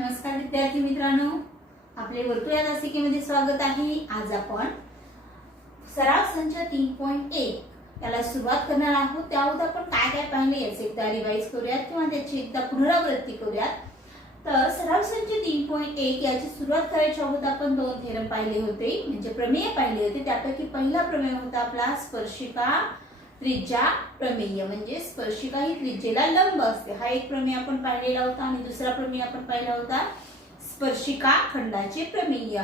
नमस्कार विद्यार्थी मित्रांनो, आपले वर्तुळ या तासिकेमध्ये स्वागत आहे। आज आपण सराव संच 3.1 याला सुरुवात करणार आहोत। त्यावर आपण काय काय पाहिले याचे एकदा रिवाइज करूयात किंवा त्याची एकदा पुनरावृत्ती करूयात। तर सराव संच 3.1 याची सुरुवात करायच्या अगोदर आपण दोन थेरम पाहिले होते, म्हणजे प्रमेय पाहिले होते। त्यापैकी पहिला प्रमेय होता आपला स्पर्शिका त्रिज्या प्रमेय, म्हणजे स्पर्शिका ही त्रिज्येला लंब असते। हा एक प्रमेय आपण पाहिलेला होता। आणि दुसरा प्रमेय आपण पाहिला होता स्पर्शिका खंडाचे प्रमेय।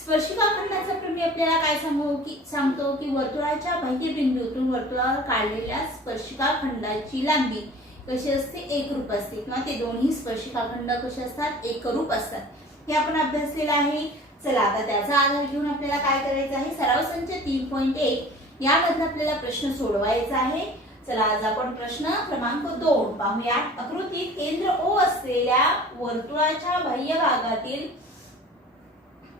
स्पर्शिका खंडाचा प्रमेय आपल्याला काय सांगतो की वर्तुळाच्या बाह्य बिंदूतून वर्तुळावर काढलेल्या स्पर्शिका खंडाची लांबी कशी असते, एकरूप असते, किंवा ते दोन्ही स्पर्शिका खंड कसे असतात, एकरूप असतात। हे आपण अभ्यासलेलं आहे। चला आता त्याचा आधार घेऊन आपल्याला काय करायचं आहे, सराव संच 3.1 यामध्ये आपल्याला प्रश्न सोडवायचा आहे। चला आज आपण प्रश्न क्रमांक 2 पाहूया। आकृतीत केंद्र O असलेल्या वर्तुळाच्या बाह्य भागातील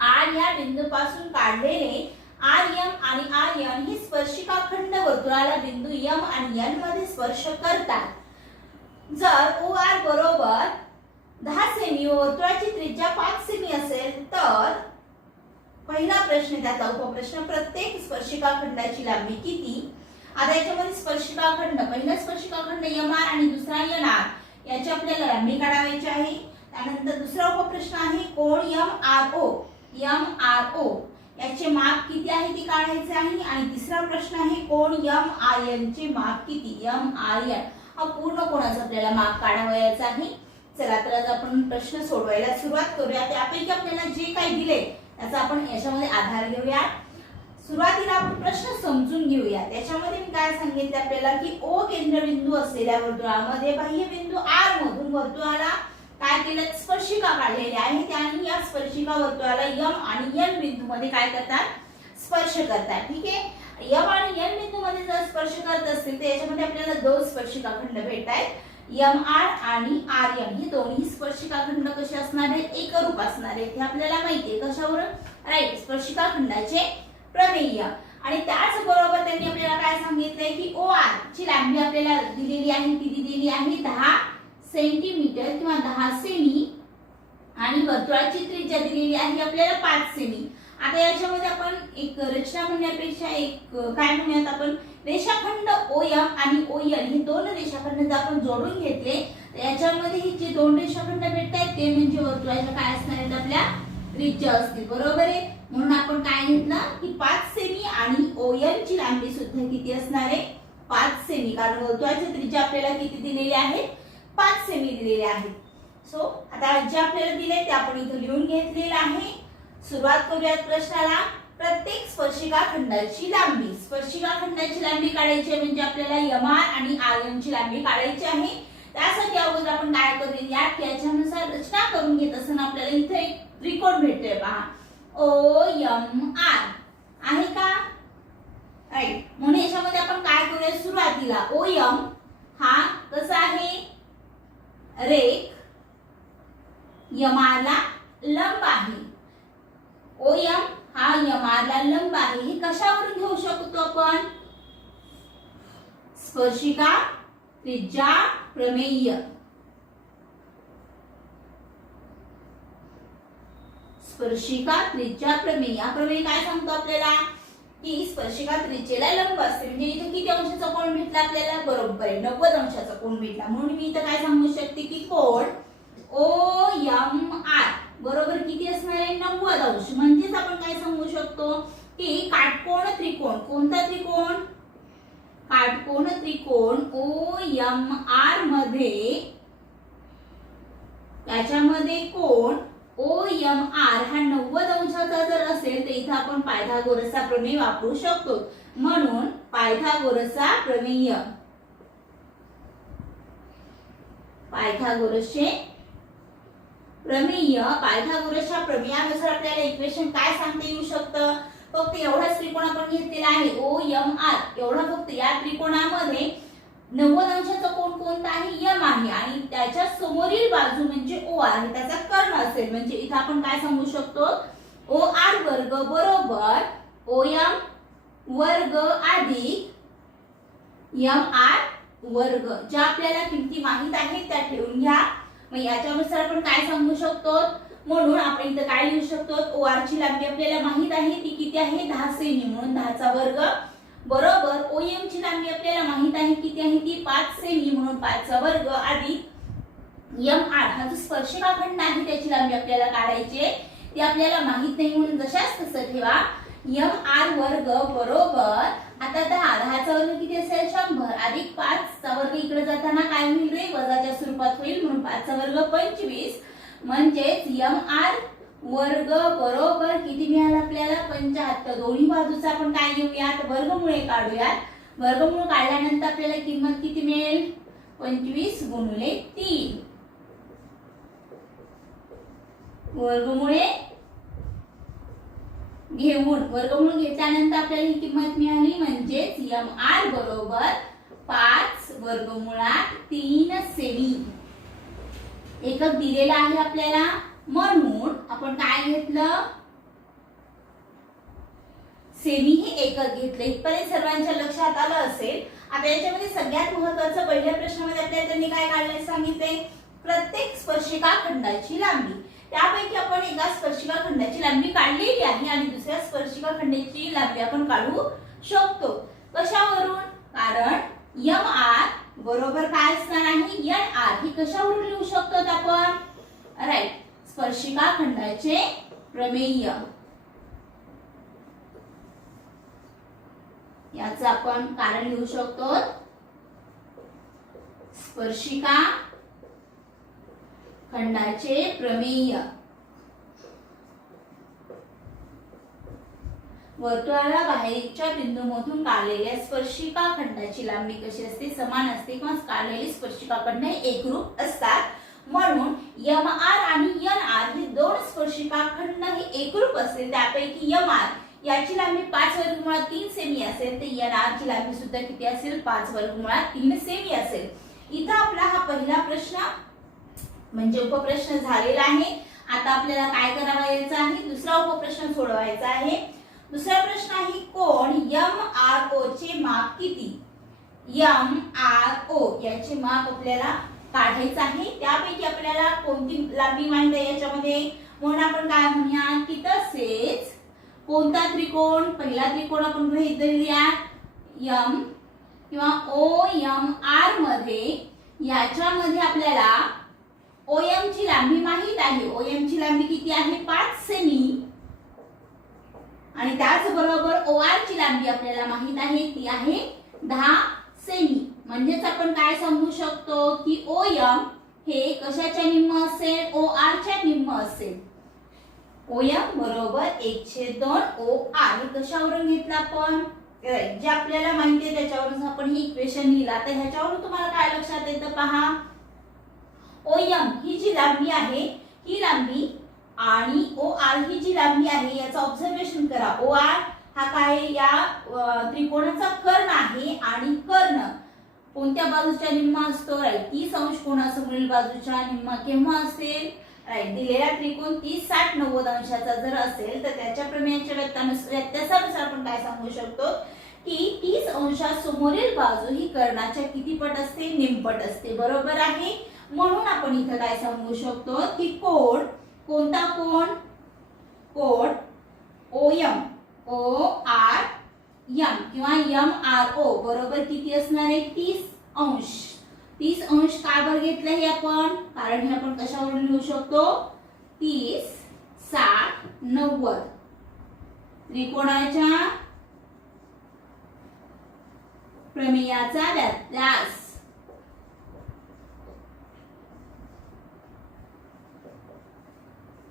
R या बिंदूपासून काढलेले RM आणि RN ही स्पर्शिका खंड वर्तुळाला बिंदू M आणि N मध्ये स्पर्श करतात। जर OR बरोबर 10 सेमी व वर्तुळाची त्रिज्या 5 सेमी असेल तर पहिला प्रश्न, त्याचा उपप्रश्न, प्रत्येक स्पर्शिका खंडाची लांबी किती। आता याच्यामध्ये स्पर्शिका खंड, पहिला स्पर्शिका खंड MR आणि दुसरा NR याची आपल्याला लांबी काढायची आहे। त्यानंतर दुसरा उपप्रश्न आहे कोन MRO याचे माप किती आहे ते काढायचे आहे। आणि तिसरा प्रश्न आहे कोन MRN चे माप किती, MRN हा पूर्ण कोणाचा आपल्याला माप काढावयाचा आहे। चला तर आज आपण प्रश्न सोडवायला सुरुवात करूया। त्यापैकी आपल्याला जे काही दिले त्याचा आपण याच्यामध्ये आधार घेऊया। सुरुवातीला आपण प्रश्न समजून घेऊया। त्याच्यामध्ये मी काय सांगितले आपल्याला की O केंद्रबिंदू असलेल्या वर्तुळामध्ये बाह्य बिंदू R मधून वर्तुळाला काय केलं, स्पर्शिका काढलेली आहे। त्याने या स्पर्शिका वर्तुळाला M आणि N बिंदू मध्ये काय करतात, स्पर्श करतात। ठीक आहे, M आणि N बिंदू मध्ये जर स्पर्श करत असतील तर याच्यामध्ये आपल्याला दोन स्पर्शिका खंड भेटतात, MR आणि RN। हे दोन्ही स्पर्शिका खंड कसे असणार आहेत, एकरूप असणार आहेत। हे आपल्याला माहिती आहे कशावरून, राईट, स्पर्शिका खंडाचे प्रमेय। आणि त्याच बरोबर त्यांनी आपल्याला काय सांगितलंय की OR ची लांबी आपल्याला दिलेली आहे, किती दिलेली आहे, 10 सेंटीमीटर किंवा 10 सेमी, आणि वर्तुळाची त्रिज्या दिलेली आहे आपल्याला 5 सेमी। आता याच्यामध्ये आपण एक रचना म्हणण्यापेक्षा एक काय म्हणूयात आपण, रेषाखंड OM आणि ON हे दोन रेषाखंड जर आपण जोडून घेतले तर याच्यामध्ये ही जे दोन रेषाखंड भेटतात ते म्हणजे वर्तुळाच्या काय असणार आहेत, आपल्या त्रिज्या असतील, बरोबर आहे। म्हणून आपण काय घेतलं की 5 सेमी, आणि ON ची लांबी सुद्धा किती असणार आहे, 5 सेमी, कारण वर्तुळाची त्रिज्या आपल्याला किती दिलेली आहे, 5 सेमी दिलेली आहे। सो आता जे आपल्याला दिले ते आपण इथे लिहून घेतलेलं आहे। सुरुवात करूयात प्रश्नाला। प्रत्येक स्पर्शिका खंडाची लांबी, स्पर्शिका खंडाची लांबी काढायची आहे, म्हणजे आपल्याला MR आणि RN ची लांबी काढायची आहे। त्यासाठी अगोदर आपण काय करूया, याच्यानुसार रचना करून घेत असताना आपल्याला इथे एक त्रिकोण भेटतोय, पहा OMR आहे का, राईट। म्हणून याच्यामध्ये आपण काय करूया, सुरुवातीला OM हा कसा आहे, रेख MR ला लंब आहे। OM हा MR ला लंब आहे। हे कशावरून घेऊ शकतो आपण, स्पर्शिका त्रिज्या प्रमेय। स्पर्शिका त्रिज्या प्रमेय, हा प्रमेय काय सांगतो आपल्याला की स्पर्शिका त्रिज्येला लंब असते, म्हणजे इथे किती अंशाचा कोन भेटला आपल्याला, बरोबर आहे 90 अंशाचा कोन भेटला। म्हणून मी इथे काय सांगू शकते की कोन OMR बरोबर किती असणार आहे, 90 अंश। म्हणजेच आपण काय सांगू शकतो की काटकोन त्रिकोण, कोणता त्रिकोण, काटकोन त्रिकोण OMR मध्ये त्याच्यामध्ये कोन OMR हा 90 अंशाचा जर असेल तर इथे आपण पायथागोरसचा प्रमेय वापरू शकतो। म्हणून पायथागोरसचा प्रमेय, पायथागोरसचे प्रमेय, पायथागोरसच्या प्रमेयानुसार आपल्याला इक्वेशन काय सांगता येऊ शकतं, फक्त एवढाच त्रिकोण आपण घेतलेला आहे OMR, एवढा फक्त या त्रिकोणामध्ये 90 अंशाचा कोन कोणता आहे, M आहे, आणि त्याच्या समोरील बाजू म्हणजे OR आहे, त्याचा कर्ण असेल। म्हणजे इथे आपण काय सांगू शकतो, OR वर्ग बरोबर OM वर्ग अधिक MR वर्ग। ज्या आपल्याला किमती माहित आहेत त्या ठेवून घ्या। मग याच्यानुसार आपण काय सांगू शकतो, म्हणून आपण इथं काय लिहू शकतो, OR ची लांबी आपल्याला माहित आहे ती किती आहे 10 सेमी, म्हणून 10 चा वर्ग बरोबर OM ची लांबी आपल्याला माहित आहे किती आहे ती 5 सेमी, म्हणून 5 चा वर्ग अधिक MR हा जो स्पर्शिका खंड आहे त्याची लांबी आपल्याला काढायची आहे, ती आपल्याला माहित नाही म्हणून जशाच तसं ठेवा। MR वर्ग बरोबर आता 10 चा वर्ग किती असेल 100 अधिक 5 चा वर्ग इकडे जाताना काय होईल रे वजाच्या स्वरूपात होईल, म्हणून 5 चा वर्ग 25, म्हणजेच MR वर्ग बरोबर किती मिळाला आपल्याला 75। दोन्ही बाजूचा आपण काय घेऊयात वर्गमुळे काढूयात, वर्गमूळ काढल्यानंतर आपल्याला किंमत किती मिळेल 25 गुणिले 3, वर्गमुळे घेऊन वर्गमूळ घेतल्यानंतर आपल्याला ही किंमत मिळाली, म्हणजेच MR बरोबर 5 वर्गमुळात 3 सेमी एकक दिलेला आहे आपल्याला, म्हणून आपण काय घेतलं सेमी हे एकक घेतले। इथपर्यंत सर्वांच्या लक्षात आलं असेल। आता याच्यामध्ये सगळ्यात महत्त्वाचं पहिल्या प्रश्नामध्ये आपल्याला त्यांनी काय काढायला सांगितले, प्रत्येक स्पर्शिका खंडाची लांबी। त्यापैकी आपण एका स्पर्शिका खंडाची लांबी काढलेली आहे आणि दुसऱ्या स्पर्शिका खंडाची लांबी आपण काढू शकतो। कशावरून, कारण MR बरोबर काय असणार आहे NR, ही कशावरून लिहू शकतो आपण, राईट स्पर्शिका खंडाचे प्रमेय, याचं आपण कारण लिहू शकतो स्पर्शिका खंडाचे प्रमेय। वर्तुळाला बाहेरच्या बिंदूमधून काढलेल्या स्पर्शिका खंडाची लांबी कशी असते, समान असते किंवा काढलेली स्पर्शिका खंड एकरूप असतात, म्हणून MR आणि NR ही दोन स्पर्शिका खंड हे एकरूप असतील। त्यापैकी MR याची लांबी 5 वर्गमुळात 3 सेमी असेल, तर NR ची लांबी सुद्धा किती असेल 5 वर्गमुळात 3 सेमी असेल। इथं आपला हा पहिला प्रश्न म्हणजे उपप्रश्न झालेला आहे। आता आपल्याला काय करायचं आहे, दुसरा उपप्रश्न सोडवायचा आहे। दुसरा प्रश्न आहे कोण MRO चे माप किती, MRO याचे माप आपल्याला काढायचं आहे। त्यापैकी आपल्याला कोणती लांबी माहित आहे याच्यामध्ये, म्हणून आपण काय म्हणूया की तसेच कोणता त्रिकोण, पहिला त्रिकोण आपण गृहीत धरूया M किंवा OMR मध्ये, याच्यामध्ये आपल्याला OM ची लांबी माहित आहे, OM ची लांबी किती आहे 5 सेमी, आणि त्याचबरोबर OR ची लांबी आपल्याला माहित आहे ती आहे 10 सेमी, म्हणजेच आपण काय सांगू शकतो की OM हे कशाच्या निम्म असेल, OR च्या निम्म असेल। OM बरोबर 1/2 OR, हे कशावरून घेतलं आपण, जे आपल्याला माहिती आहे त्याच्यावरून आपण ही इक्वेशन लिहिलं। आता ह्याच्यावरून तुम्हाला काय लक्षात येतं पहा, OM ही जी लांबी आहे ही लांबी आणि OR ही जी लांबी आहे याचं ऑब्झर्वेशन करा। OR हा काय या त्रिकोणाचा कर्ण आहे आणि कर्ण कोणत्या बाजूच्या निम्मा असतो, राईट 30 अंश कोनासमोरील बाजूच्या निम्मा केव्हा असेल, राईट दिलेला त्रिकोण 30, 60, 90 अंशाचा जर असेल तर त्याच्या प्रमेयाच्या व्यत्यासानुसार आपण काय सांगू शकतो की 30 अंशासमोरील बाजू ही कर्णाच्या किती पट असते, निमपट असते, बरोबर आहे। म्हणून आपण इथं काय सांगू शकतो की कोण, कोणता कोण, कोण OM ORM किंवा MRO बरोबर किती असणार आहे 30 अंश। 30 अंश का बरं घेतलं हे आपण, कारण हे आपण कशावरून लिहू शकतो 30, 60, 90 त्रिकोणाच्या प्रमेयाचा व्यास,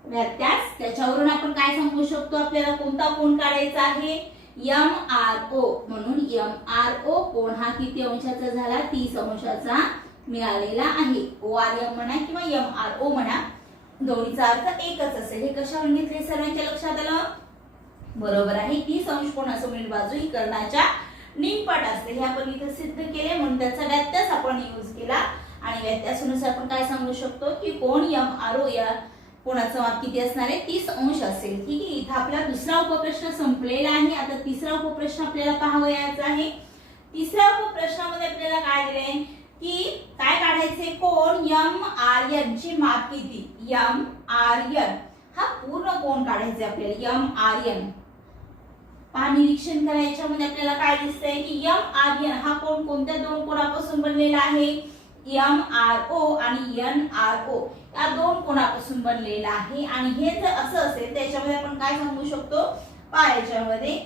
व्यास त्याच्यावरून आपण काय सांगू शकतो, आपल्याला कोणता कोण काढायचा आहे MRO, म्हणून MRO कोण हा किती अंशाचा झाला 30 अंशाचा मिळालेला आहे। ORM म्हणा किंवा MRO म्हणा दोन्हीचा अर्थ एकच असेल। हे कशावरून घेतले सर्वांच्या लक्षात आलं, बरोबर आहे 30 अंश कोनासमोरील बाजू ही कर्णाच्या निमपट असते, हे आपण इथे सिद्ध केले, म्हणून त्याचा व्यत्यास आपण यूज केला आणि व्यत्यासानुसार आपण काय सांगू शकतो की कोण MRO या कोणाचं माप किती असणार आहे 30 अंश असेल। ठीक आहे, इथे आपला दुसरा उपप्रश्न संपलेला आहे। आता तिसरा उपप्रश्न आपल्याला पाहावयाचा आहे। तिसऱ्या उपप्रश्नामध्ये आपल्याला काय दिले की काय काढायचं काढायचे कोण MRN चे माप किती, MRN हा पूर्ण कोण काढायचे आपल्याला, MRN पहा निरीक्षण करायच्या मध्ये आपल्याला काय दिसतंय की MRN हा कोण कोणत्या दोन कोणापासून बनलेला आहे, MRO आणि NRO या दोन कोणापासून बनलेला आहे। आणि हे जर असं असेल त्याच्यामध्ये आपण काय सांगू शकतो, पहा याच्यामध्ये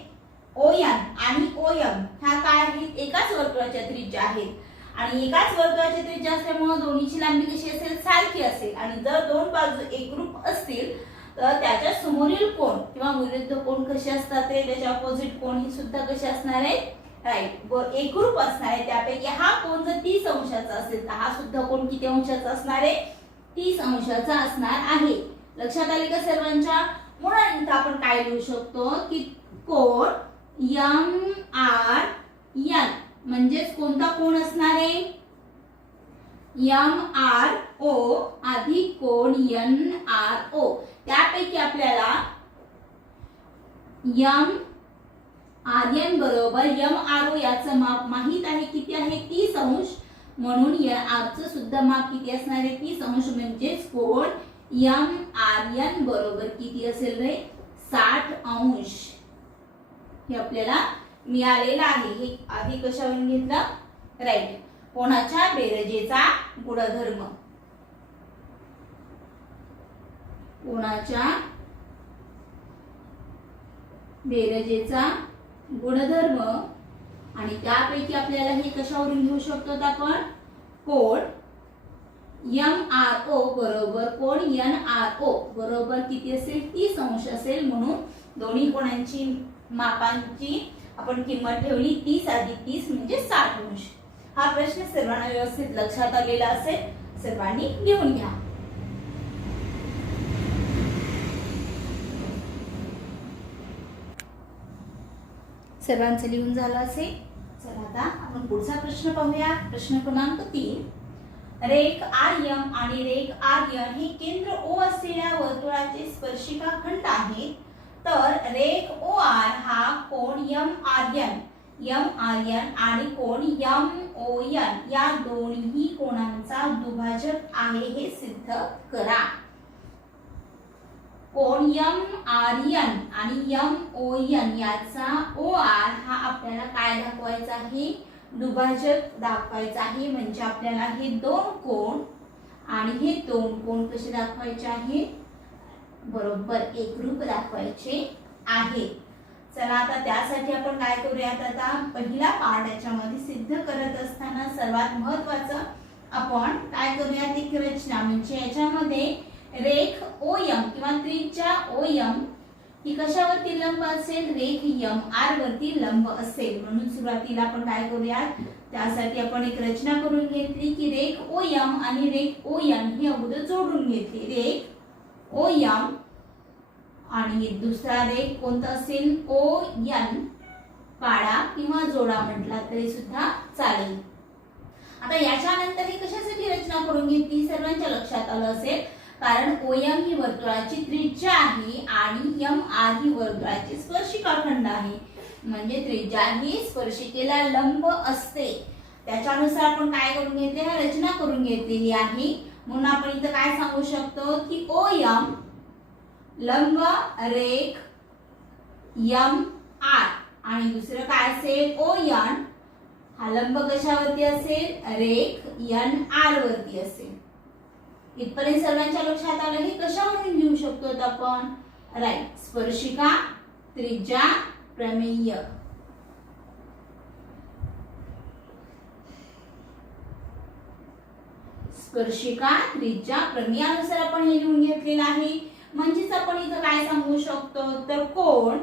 ON आणि OM ह्या काय आहेत, एकाच वर्तुळाच्या त्रिज्या आहेत आणि एकाच वर्तुळाच्या त्रिज्या असल्यामुळे दोन्हीची लांबी कशी असेल, सारखी असेल। आणि जर दोन बाजू एकरूप असतील तर त्याच्या समोरील कोण किंवा विरुद्ध कोण कसे असतात, त्याच्या ऑपोजिट कोण ही सुद्धा कसे असणार आहे, राईट एकरूप असणार आहे। त्यापैकी हा कोण जर 30 अंशाचा असेल तर हा सुद्धा कोण किती अंशाचा असणार आहे, 30 अंशाचा असणार आहे। लक्षात आले का सर्वांच्या? म्हणून आपण काय लिहू शकतो की कोण MRN म्हणजेच कोणता कोण असणार आहे, MRO अधिक कोण NRO। त्यापैकी आपल्याला MRN बरोबर MRO याचं माप माहित आहे किती आहे, 30 अंश। म्हणून NR चं सुद्धा माप किती असणार आहे, 30 अंश। म्हणजेच कोण MRN बरोबर किती असेल रे, 60 अंश। हे आपल्याला मिळालेलं आहे। हे आधी कशावरून घेतलं, राईट कोणाच्या बेरजेचा गुणधर्म, कोणाच्या बेरजेचा गुणधर्म। आणि त्यापैकी आपल्याला हे कशावरून घेऊ शकतो आपण, कोण MRO बरोबर कोण NRO बरोबर किती असेल, 30 अंश असेल। म्हणून दोन्ही कोणांची मापांची आपण किंमत ठेवली 30 अधिक 30 म्हणजे 60 अंश। हा प्रश्न सर्वांना व्यवस्थित लक्षात आलेला असेल, सर्वांनी लिहून घ्या। सर्वांचं लिहून झालं असेल। चला आता आपण पुढचा प्रश्न पाहूया। प्रश्न क्रमांक 3, रेख RM आणि रेख RN हे केंद्र O असलेल्या वर्तुळाचे स्पर्शिका खंड आहेत, तर रेख OR हा कोण MRN आणि कोण MON या दोन्ही कोणांचा दुभाजक आहे हे सिद्ध करा। कोण MRN आणि MON याचा OR हा आपल्याला काय दाखवायचा आहे, दुभाजक दाखवायचा आहे। म्हणजे आपल्याला हे दोन कोण आणि हे दोन कोण कसे दाखवायचे आहे, बरोबर एकरूप दाखवायचे आहे। चला आता त्यासाठी आपण काय करूयात, आता पहिला पार्ट याच्यामध्ये सिद्ध करत असताना सर्वात महत्त्वाचं आपण काय करूयात, एक रचना। म्हणजे याच्यामध्ये रेख OM किंवा त्रिज्या OM ही कशावरती लंब असेल, रेख MR वरती लंब असेल। म्हणून सुरुवातीला आपण काय करूयात, त्यासाठी आपण एक रचना करून घेतली की रेख OM आणि रेख ON ही अगोदर जोडून घेतली। रेख OM आणि दुसरा रेख कोणता असेल, ON काढा किंवा जोडा म्हटला तरी सुद्धा चालेल। आता याच्यानंतर ही कशासाठी रचना करून घेतली, सर्वांच्या लक्षात आलं असेल, कारण OM ही वर्तुळाची त्रिज्या आहे आणि MR ही वर्तुळाची स्पर्शिका खंड आहे। म्हणजे त्रिज्या ही स्पर्शिकेला लंब असते, त्याच्यानुसार आपण काय करून घेतले, हा रचना करून घेतलेली आहे। म्हणून आपण इथं काय सांगू शकतो की OM लंब रेख MR आणि दुसरं काय असेल, ON हा लंब कशावरती असेल, रेख NR वरती असेल। इथपर्यंत सर्वांच्या लक्षात आलं। हे कशावरून लिहू शकतो आपण, राईट स्पर्शिका त्रिज्या प्रमेय। स्पर्शिका त्रिज्या प्रमेयानुसार आपण हे लिहून घेतलेलं आहे। म्हणजेच आपण इथं काय सांगू शकतो, तर कोण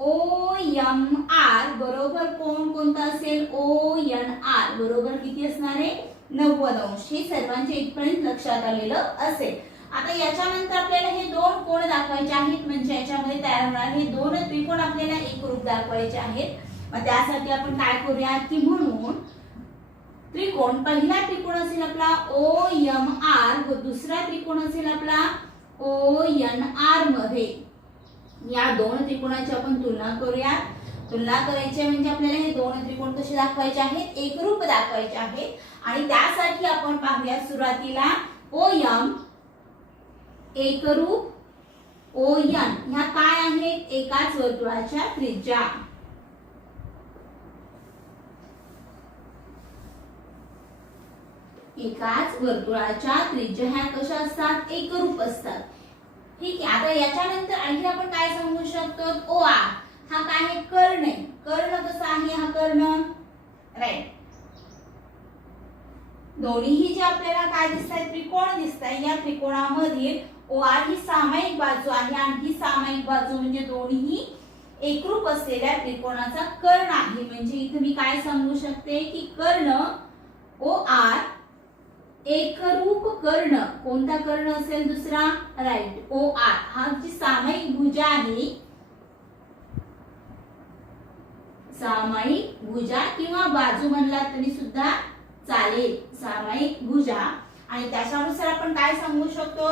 OMR बरोबर कोण कोणता असेल, ONR बरोबर किती असणार आहे, 90 अंश। हे सर्वांच्या इथपर्यंत लक्षात आलेलं असेल। आता याच्यानंतर आपल्याला हे दोन कोण दाखवायचे आहेत। म्हणजे याच्यामध्ये तयार होणार हे दोन त्रिकोण आपल्याला एकरूप दाखवायचे आहेत। मग त्यासाठी आपण काय करूया की म्हणून त्रिकोण, पहिला त्रिकोण असेल आपला OMR व दुसरा त्रिकोण असेल आपला ONR मध्ये या दोन त्रिकोणाची आपण तुलना करूया। तुलना करायची म्हणजे आपल्याला हे दोन त्रिकोण कसे दाखवायचे आहेत, एकरूप दाखवायचे आहेत. आणि त्यासाठी आपण पाहूया सुरुवातीला OM एकरूप ON ह्या काय आहेत, एकाच वर्तुळाच्या त्रिज्या. एकाच वर्तुळाच्या त्रिज्या ह्या कशा असतात, एकरूप असतात. ठीक आहे. आता याच्यानंतर आणखी आपण काय सांगू शकतो, OR हा काय आहे, कर्ण आहे. कर्ण कसा आहे हा कर्ण, राईट. दोन्हीही जे आपल्याला काय दिसतात, त्रिकोण दिसतात. या त्रिकोणामधील OR ही सामायिक बाजू आहे आणि ही सामायिक बाजू म्हणजे दोन्ही एकरूप असलेल्या त्रिकोणाचा कर्ण आहे. म्हणजे इथे मी काय सांगू शकते की कर्ण OR एकरूप कर्ण. कोणता कर्ण असेल दुसरा, राईट, OR हा जी सामायिक भुजा आहे, सामायिक भुजा किंवा बाजू म्हणला तरी सुद्धा चालेल, सामायिक भुजा. आणि त्याच्यानुसार आपण काय सांगू शकतो,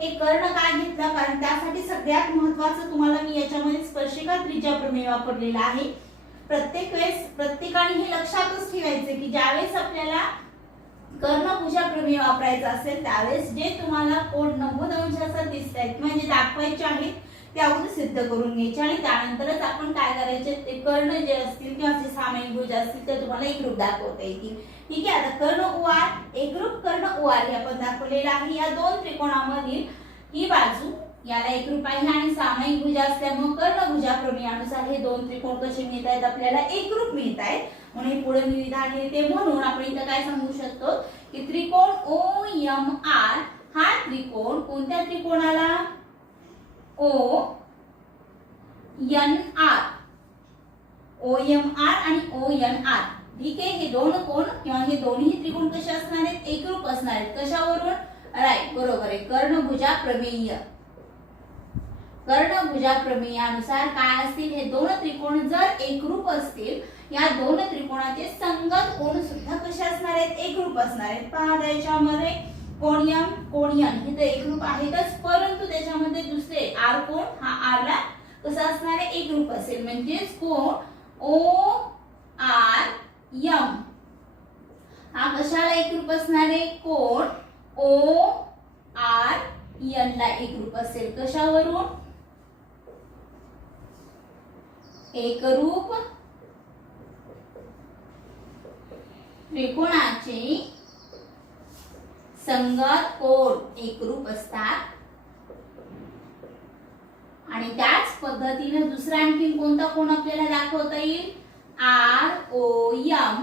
हे कर्ण काय घेतलं, कारण त्यासाठी सगळ्यात महत्त्वाचं तुम्हाला मी याच्यामध्ये स्पर्शिका त्रिज्या प्रमेय वापरलेला आहे. प्रत्येक वेळेस प्रत्येकाने हे लक्षातच ठेवायचे की ज्यावेळेस आपल्याला कर्णभुजा प्रमेय वापरायचा असेल त्यावेळेस जे तुम्हाला कोण 90 अंशाचा दिसतायत किंवा जे दाखवायचे आहेत ते अगोदर सिद्ध करून घ्यायचे आणि त्यानंतरच आपण काय करायचे, ते कर्ण जे असतील किंवा जे सामायिक भुजा असतील ते तुम्हाला एकरूप दाखवता येतील. ठीक आहे. आता कर्ण OR एकरूप कर्ण OR हे आपण दाखवलेलं आहे. या दोन त्रिकोणामधील ही बाजू याला एकरूप आहे आणि सामायिक भुजा असल्यामुळे कर्णभुजा प्रमेयानुसार हे दोन त्रिकोण कसे मिळत आहेत, आपल्याला एकरूप मिळत आहेत. म्हणून पुढे मी विधान लिहिते. म्हणून आपण इथं काय सांगू शकतो की त्रिकोण OMR हा त्रिकोण कोणत्या त्रिकोणाला, ONR, OMR आणि ONR. ठीक आहे. हे दोन कोण किंवा हे दोन्ही त्रिकोण कसे असणार आहेत, एकरूप असणार आहेत. कशावरून, राईट, बरोबर आहे, कर्णभुजा प्रमेय. कर्णभुजा प्रमेयानुसार काय असतील, हे दोन त्रिकोण जर एकरूप असतील, या दोन त्रिकोणाचे संगत कोण सुद्धा कसे असणार आहेत, एकरूप असणार आहेत. पहा त्याच्यामध्ये कोणियम कोणियन हे तर एकरूप आहेतच, परंतु त्याच्यामध्ये दुसरे आर कोण, हा आर ला कसा असणार आहे, एकरूप असेल. म्हणजेच कोण ORM हा कशाला एकरूप असणार आहे, कोण ORN ला एकरूप असेल. कशावरून, एकरूप त्रिकोणाचे संगत कोण एकरूप असतात. आणि त्याच पद्धतीने दुसरा आणखी कोणता कोण आपल्याला दाखवता येईल, ROM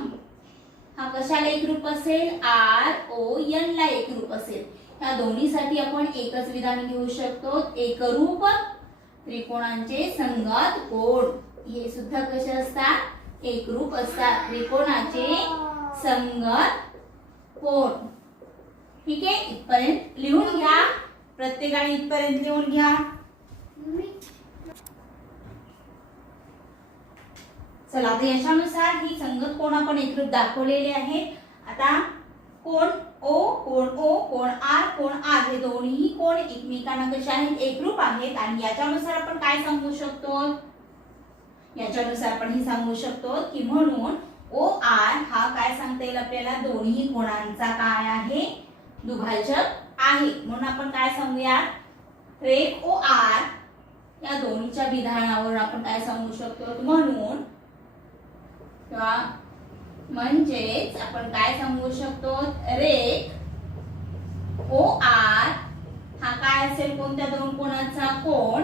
हा कशाला एकरूप असेल, RON ला एकरूप असेल. या दोन्हीसाठी आपण एकच विधान घेऊ शकतो, एकरूप त्रिकोणांचे संगत कोण हे सुद्धा कसे असतात, एकरूप असतात. त्रिकोणाचे संगत कोण. ठीक आहे. इथपर्यंत लिहून घ्या, प्रत्येकाने इथपर्यंत लिहून घ्या. चला आता याच्यानुसार ही संगत कोण आपण एकरूप दाखवलेले आहेत. आता कोण O, कोण O, कोण R, कोण R हे दोन्ही कोण एकमेकांना कसे आहेत, एकरूप आहेत. आणि याच्यानुसार आपण काय सांगू शकतो, याच्यानुसार आपण हे सांगू शकतो की म्हणून OR हा काय सांगता येईल आपल्याला, दोन्ही कोणांचा काय आहे, दुभाजक आहे. म्हणून आपण काय सांगूया, रेख OR या दोन्हीच्या विधानावरून आपण काय सांगू शकतो, म्हणून किंवा म्हणजेच आपण काय सांगू शकतो, रेख OR हा काय असेल, कोणत्या दोन कोणाचा, कोण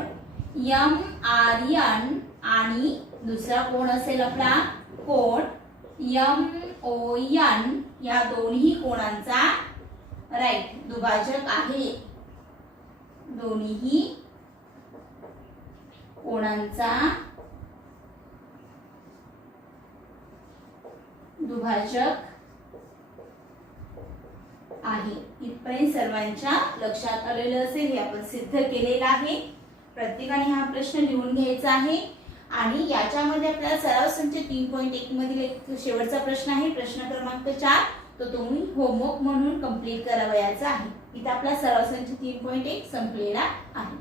MRN आणि दुसरा कोण असेल आपला कोण MON या दोन्ही कोणांचा, राईट, दुभाजक आहे. दोन्ही कोणांचा दुभाजक आहे. इथपर्यंत सर्वांच्या लक्षात आलेलं असेल, हे आपण सिद्ध केलेलं आहे. प्रत्येकाने हा प्रश्न लिहून घ्यायचा आहे. आणि याच्यामध्ये आपल्याला सराव संच 3.1 मधील एक शेवटचा प्रश्न आहे, प्रश्न क्रमांक 4, तो तुम्ही होमवर्क म्हणून कंप्लीट करावयाचा आहे. इथे आपला सराव संच 3.1 संपलेला आहे.